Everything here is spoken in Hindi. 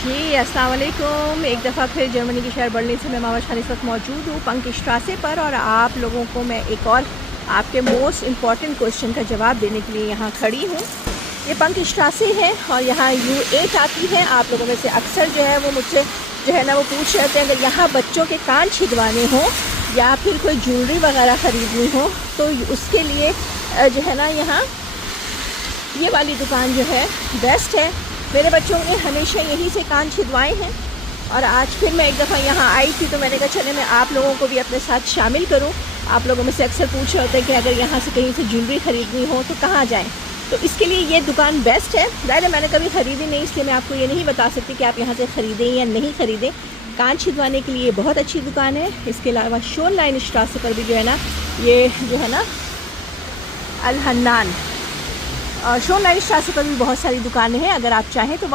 जी, अस्सलाम वालेकुम। एक दफ़ा फिर जर्मनी के शहर बर्लिन से मैं मामा शान इस वक्त मौजूद हूँ पंकस्ट्रासे पर, और आप लोगों को मैं एक और आपके मोस्ट इम्पॉर्टेंट क्वेश्चन का जवाब देने के लिए यहाँ खड़ी हूँ। ये पंकस्ट्रासे है और यहाँ U8 आती है। आप लोगों में से अक्सर जो है वो मुझसे जो है ना वो पूछ रहे थे, अगर यहाँ बच्चों के कान छिदवाने हों या फिर कोई ज्वेलरी वगैरह ख़रीदनी हो तो उसके लिए जो है ना यहाँ ये वाली दुकान जो है बेस्ट है। मेरे बच्चों ने हमेशा यहीं से कान छिदवाए हैं और आज फिर मैं एक दफ़ा यहाँ आई थी तो मैंने कहा चले मैं आप लोगों को भी अपने साथ शामिल करूँ। आप लोगों में से अक्सर पूछ रहे होते हैं कि अगर यहाँ से कहीं से ज्वेलरी ख़रीदनी हो तो कहाँ जाएँ, तो इसके लिए ये दुकान बेस्ट है। ज़ाहिर है मैंने कभी ख़रीदी नहीं, इसलिए मैं आपको ये नहीं बता सकती कि आप यहाँ से ख़रीदें या नहीं ख़रीदें। कान छिदवाने के लिए बहुत अच्छी दुकान है। इसके अलावा शोनलाइन स्ट्रासे पर भी जो है ना ये जो है ना अल हन्नान और शोनलाइन स्ट्रासे पर भी बहुत सारी दुकानें हैं। अगर आप चाहें तो